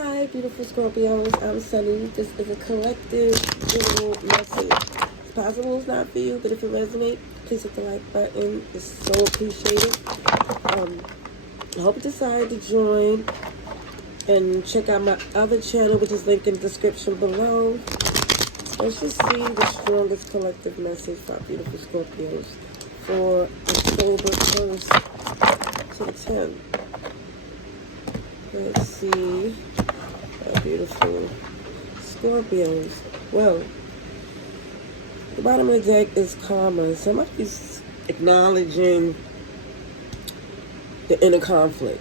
Hi, beautiful Scorpios. I'm Sunny. This is a collective general message. It's possible it's not for you, but if it resonates, please hit the like button. It's so appreciated. I hope you decide to join and check out my other channel, which is linked in the description below. Let's just see the strongest collective message for our beautiful Scorpios for October 1st to the 10th. Let's see. Our beautiful Scorpios. Well, the bottom of the deck is karma. Somebody's acknowledging the inner conflict.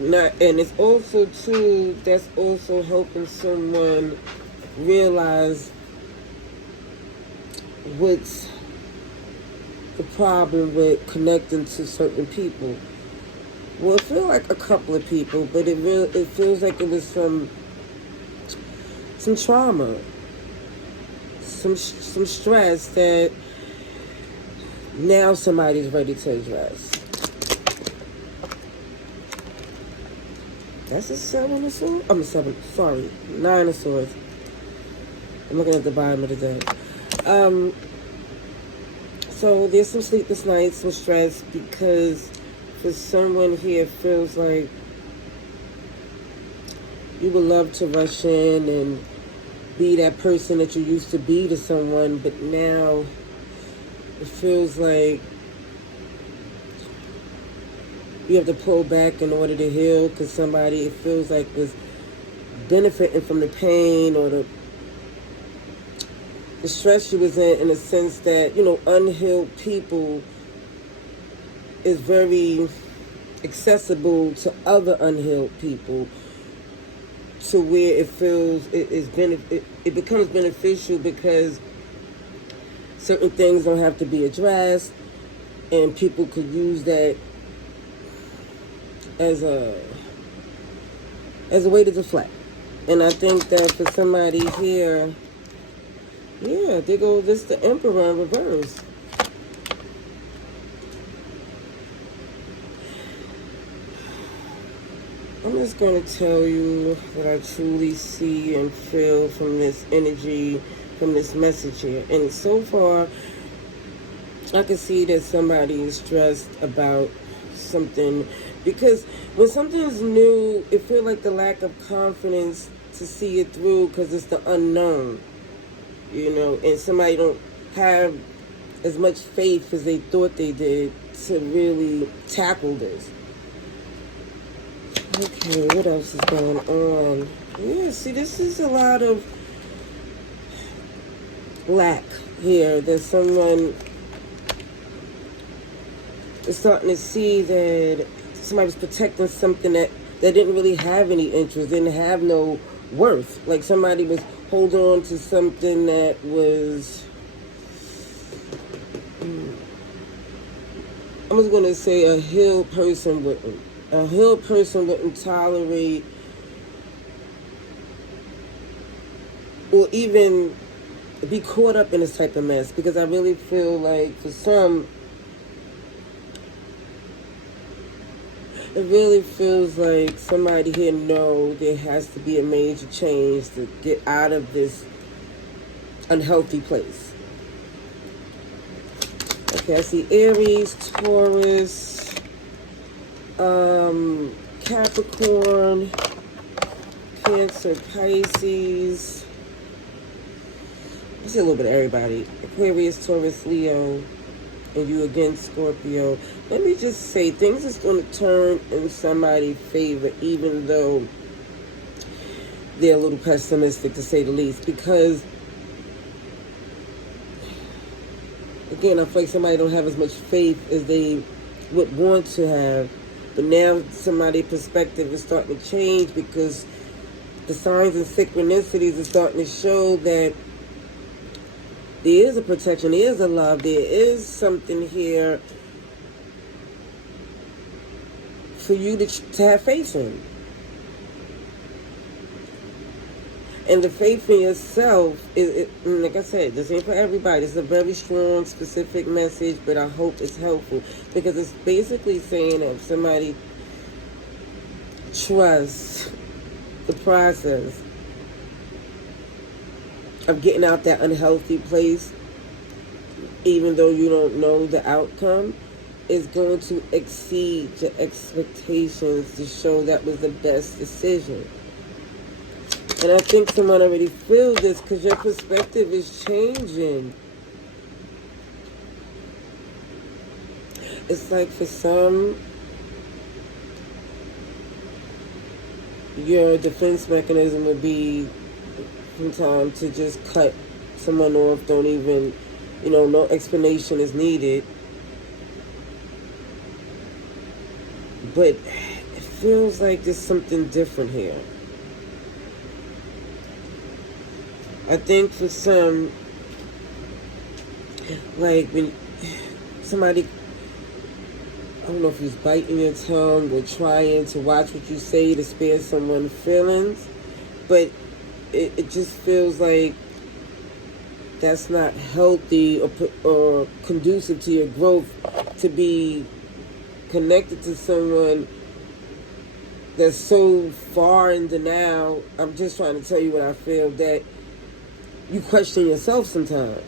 And it's also too, that's also helping someone realize what's the problem with connecting to certain people. Well, it feels like a couple of people, but it feels like it was some trauma, some stress that now somebody's ready to address. That's a 7 of swords. I'm 9 of swords. I'm looking at the bottom of the deck. So there's some sleepless nights, some stress, because for someone here, it feels like you would love to rush in and be that person that you used to be to someone, but now it feels like you have to pull back in order to heal, because somebody, it feels like, was benefiting from the pain or the stress you was in a sense that, unhealed people is very accessible to other unhealed people, to where it feels it becomes beneficial because certain things don't have to be addressed, and people could use that as a way to deflect. And I think that for somebody here, yeah, there goes this, the Emperor in reverse. I'm just going to tell you what I truly see and feel from this energy, from this message here. And so far, I can see that somebody is stressed about something, because when something's new, it feels like the lack of confidence to see it through, because it's the unknown, and somebody don't have as much faith as they thought they did to really tackle this. Okay, what else is going on? Yeah, see, this is a lot of lack here. There's someone is starting to see that somebody was protecting something that didn't really have any interest, didn't have no worth. Like somebody was holding on to something that was, I was going to say a healed person wouldn't. A healed person wouldn't tolerate or even be caught up in this type of mess, because I really feel like for some, it really feels like somebody here knows there has to be a major change to get out of this unhealthy place. Okay, I see Aries, Taurus, Capricorn, Cancer, Pisces. I see a little bit of everybody. Aquarius, Taurus, Leo, and you again, Scorpio. Let me just say, things is going to turn in somebody's favor, even though they're a little pessimistic, to say the least, because again, I feel like somebody don't have as much faith as they would want to have. But now somebody's perspective is starting to change, because the signs and synchronicities are starting to show that there is a protection, there is a love, there is something here for you to have faith in. And the faith in yourself, like I said, this ain't for everybody. It's a very strong, specific message, but I hope it's helpful. Because it's basically saying that if somebody trusts the process of getting out that unhealthy place, even though you don't know the outcome, is going to exceed your expectations to show that was the best decision. And I think someone already feels this because your perspective is changing. It's like for some, your defense mechanism would be sometimes to just cut someone off, don't even, no explanation is needed. But it feels like there's something different here. I think for some, like when somebody, I don't know if he's biting your tongue or trying to watch what you say to spare someone's feelings, but it just feels like that's not healthy or conducive to your growth to be connected to someone that's so far in denial. I'm just trying to tell you what I feel, that you question yourself sometimes.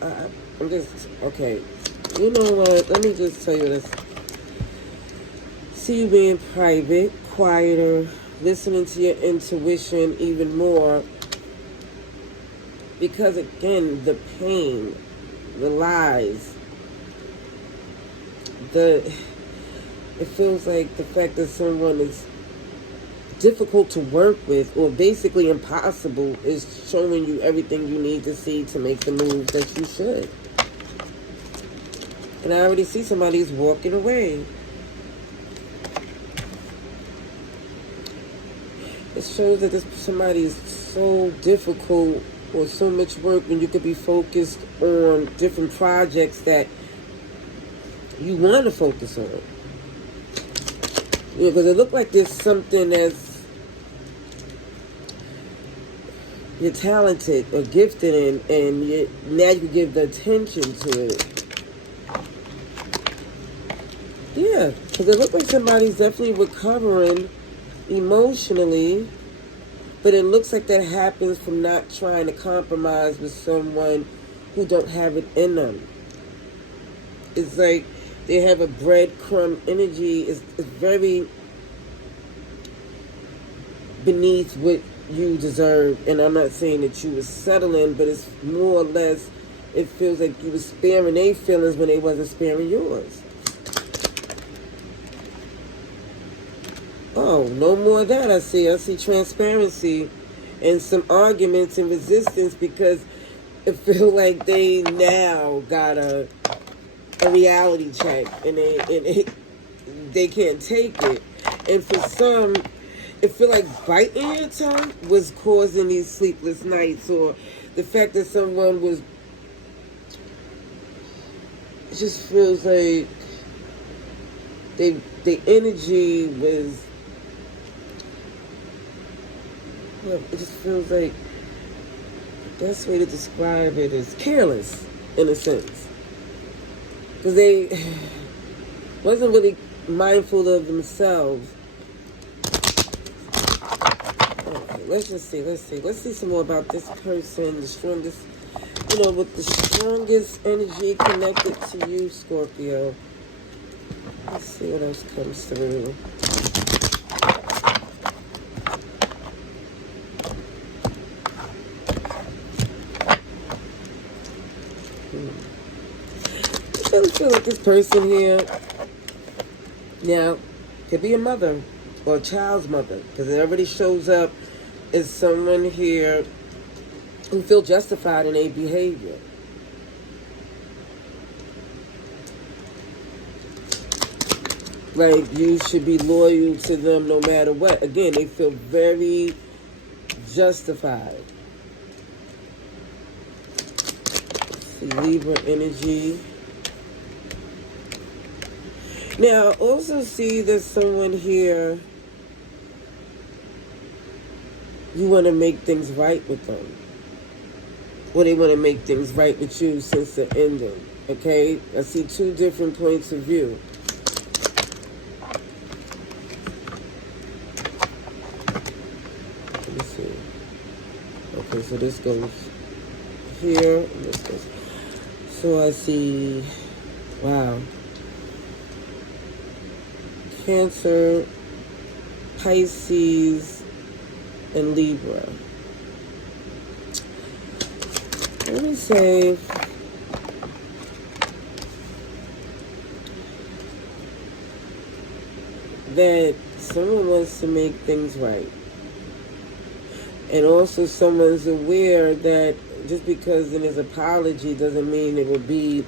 I'm just, okay. You know what? Let me just tell you this. See you being private, quieter, listening to your intuition even more. Because again, the pain, the lies, it feels like the fact that someone is difficult to work with or basically impossible is showing you everything you need to see to make the move that you should. And I already see somebody's walking away. It shows that somebody is so difficult or so much work when you could be focused on different projects that you want to focus on. Because it looked like there's something that's you're talented or gifted in, and now you give the attention to it. Yeah, because it looks like somebody's definitely recovering emotionally, but it looks like that happens from not trying to compromise with someone who don't have it in them. It's like they have a breadcrumb energy. It's very beneath what you deserve. And I'm not saying that you were settling, but it's more or less, it feels like you were sparing their feelings when they wasn't sparing yours. Oh, no more of that. I see transparency and some arguments and resistance because it feels like they now got a reality check and they can't take it. And for some, it feel like biting your tongue was causing these sleepless nights, or the fact that someone was, it just feels like the energy was, it just feels like the best way to describe it is careless in a sense. Because they wasn't really mindful of themselves. Okay, let's see some more about this person, the strongest, with the strongest energy connected to you, Scorpio. Let's see what else comes through. I feel like this person here now could be a mother or a child's mother, because it already shows up as someone here who feel justified in their behavior. Like you should be loyal to them no matter what. Again, they feel very justified. Let's see, Libra energy. Now, also see there's someone here, you want to make things right with them. Or they want to make things right with you since the ending. Okay? I see two different points of view. me see. Okay, so this goes here, and this goes. So I see, wow. Cancer, Pisces, and Libra. Let me say that someone wants to make things right. And also someone's aware that just because in his apology doesn't mean it will be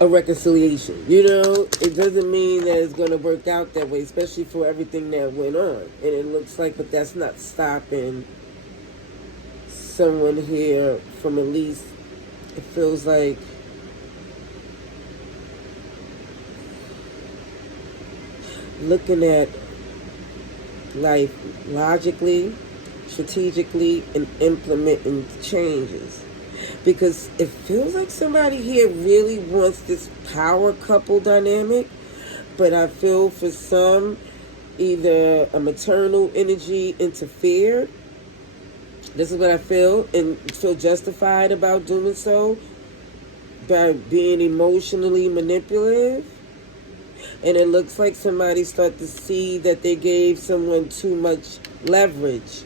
a reconciliation. You know, it doesn't mean that it's going to work out that way, especially for everything that went on. And it looks like, but that's not stopping someone here from, at least, it feels like, looking at life logically, strategically, and implementing changes. Because it feels like somebody here really wants this power couple dynamic, but I feel for some, either a maternal energy interfered. This is what I feel, and feel justified about doing so by being emotionally manipulative. And it looks like somebody started to see that they gave someone too much leverage.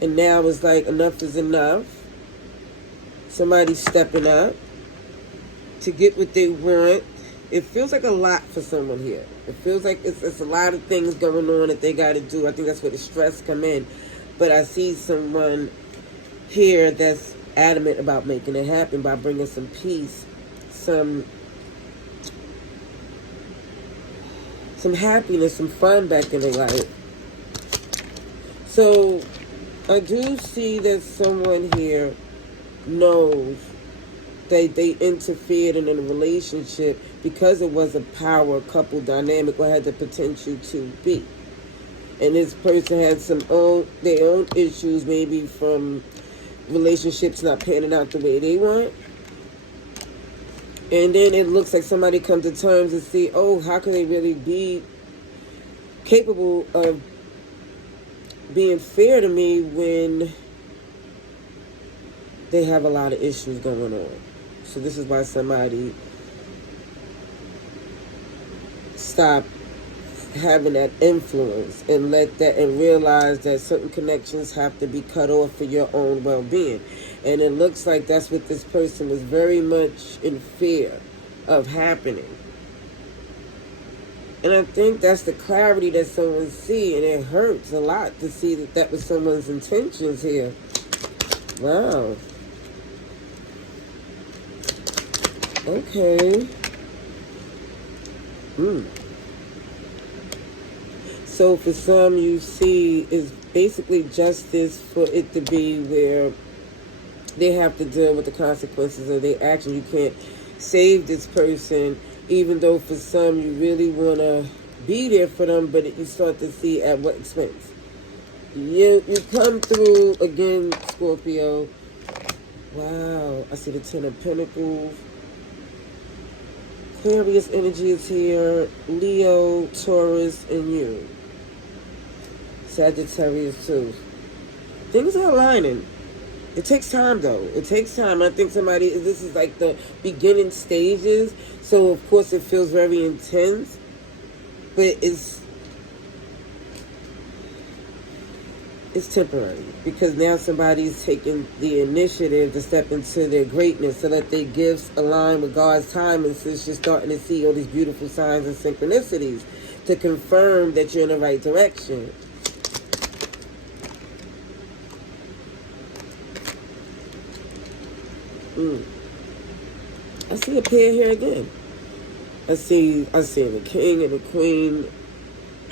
And now it's like enough is enough. Somebody's stepping up to get what they want. It feels like a lot for someone here. It feels like it's a lot of things going on that they got to do. I think that's where the stress come in. But I see someone here that's adamant about making it happen by bringing some peace, some happiness, some fun back in their life. So I do see that someone here knows that they interfered in a relationship because it was a power couple dynamic or had the potential to be. And this person had their own issues, maybe from relationships not panning out the way they want. And then it looks like somebody comes to terms and see, oh, how can they really be capable of being fair to me when they have a lot of issues going on. So this is why somebody stop having that influence and realize that certain connections have to be cut off for your own well-being. And it looks like that's what this person was very much in fear of happening. And I think that's the clarity that someone sees, and it hurts a lot to see that was someone's intentions here. Wow. Okay. So for some, you see is basically justice for it to be where they have to deal with the consequences of their actions. You can't save this person, even though for some you really want to be there for them, but you start to see at what expense. You come through again, Scorpio. Wow, I see the Ten of Pentacles. Aquarius energy is here. Leo, Taurus, and you. Sagittarius too. Things are aligning. It takes time though. It takes time. I think this is like the beginning stages. So of course it feels very intense. But it's temporary. Because now somebody's taking the initiative to step into their greatness so that their gifts align with God's time. And since you're starting to see all these beautiful signs and synchronicities to confirm that you're in the right direction. I see a pair here again. I see the King and the Queen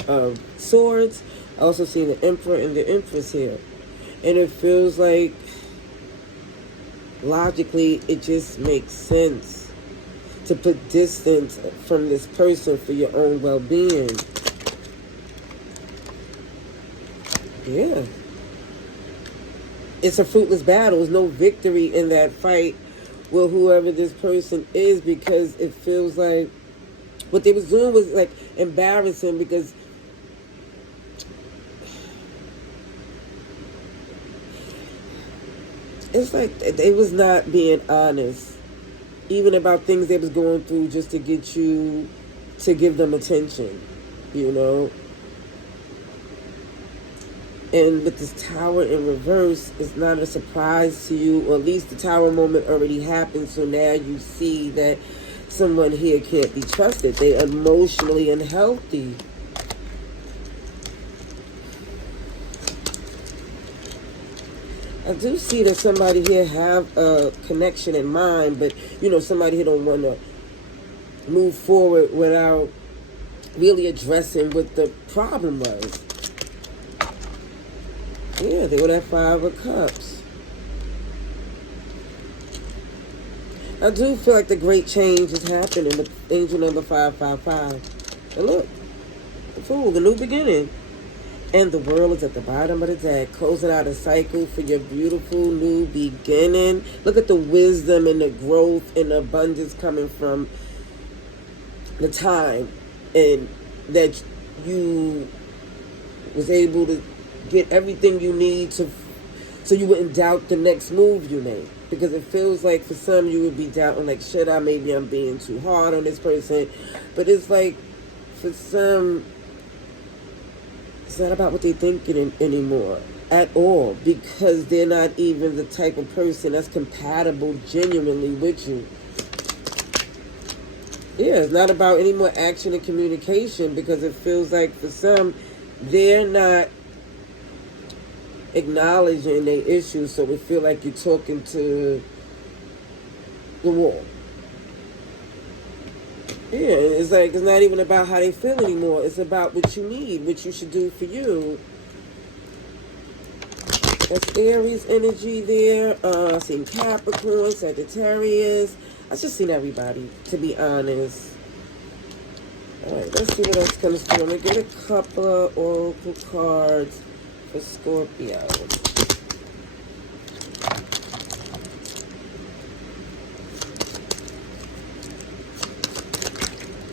of Swords. I also see the Emperor and the Empress here. And it feels like, logically, it just makes sense to put distance from this person for your own well-being. Yeah. It's a fruitless battle. There's no victory in that fight with whoever this person is, because it feels like what they was doing was like embarrassing, because it's like they was not being honest, even about things they was going through, just to get you to give them attention, you know. And with this tower in reverse, it's not a surprise to you, or at least the tower moment already happened. So now you see that someone here can't be trusted. They're emotionally unhealthy. I do see that somebody here have a connection in mind, but you know, somebody here don't want to move forward without really addressing what the problem was. Yeah, they were that Five of Cups. I do feel like the great change is happening. The angel number 555. And look, the Fool, the new beginning. And the World is at the bottom of the deck, closing out a cycle for your beautiful new beginning. Look at the wisdom and the growth and the abundance coming from the time, and that you was able to get everything you need to, so you wouldn't doubt the next move you made. Because it feels like for some you would be doubting, like, should I, maybe I'm being too hard on this person. But it's like, for some, it's not about what they're thinking anymore at all, because they're not even the type of person that's compatible genuinely with you. Yeah, it's not about any more action and communication, because it feels like for some, they're not acknowledging their issues, so we feel like you're talking to the wall. Yeah, it's like it's not even about how they feel anymore. It's about what you need, what you should do for you. That's Aries energy there. I seen Capricorn, Sagittarius. I just seen everybody, to be honest. Alright, let's see what else comes through. I'm going to get a couple of oracle cards for Scorpio.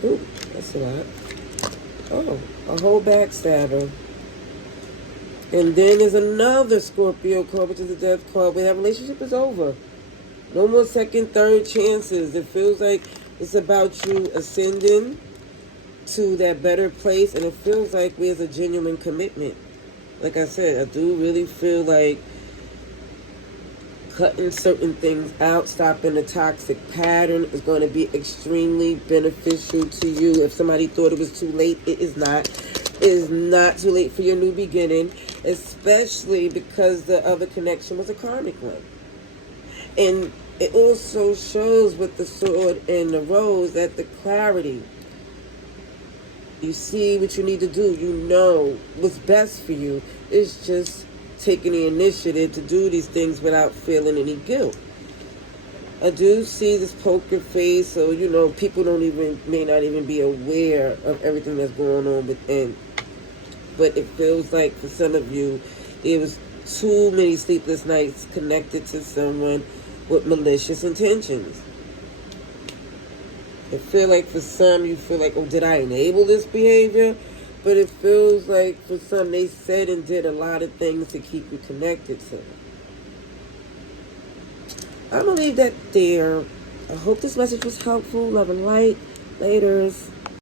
Ooh, that's a lot. Oh, a whole backstabber. And then there's another Scorpio card, which is a death card, where that relationship is over. No more second, third chances. It feels like it's about you ascending to that better place, and it feels like there's a genuine commitment. Like I said, I do really feel like cutting certain things out, stopping a toxic pattern is going to be extremely beneficial to you. If somebody thought it was too late, it is not. It is not too late for your new beginning, especially because the other connection was a karmic one. And it also shows with the Sword and the Rose that the clarity. You see what you need to do. You know what's best for you. It's just taking the initiative to do these things without feeling any guilt. I do see this poker face, so you know people may not even be aware of everything that's going on within. But it feels like for some of you, there was too many sleepless nights connected to someone with malicious intentions. It feels like for some, you feel like, oh, did I enable this behavior? But it feels like for some, they said and did a lot of things to keep you connected to them. I'm going to leave that there. I hope this message was helpful. Love and light. Laters.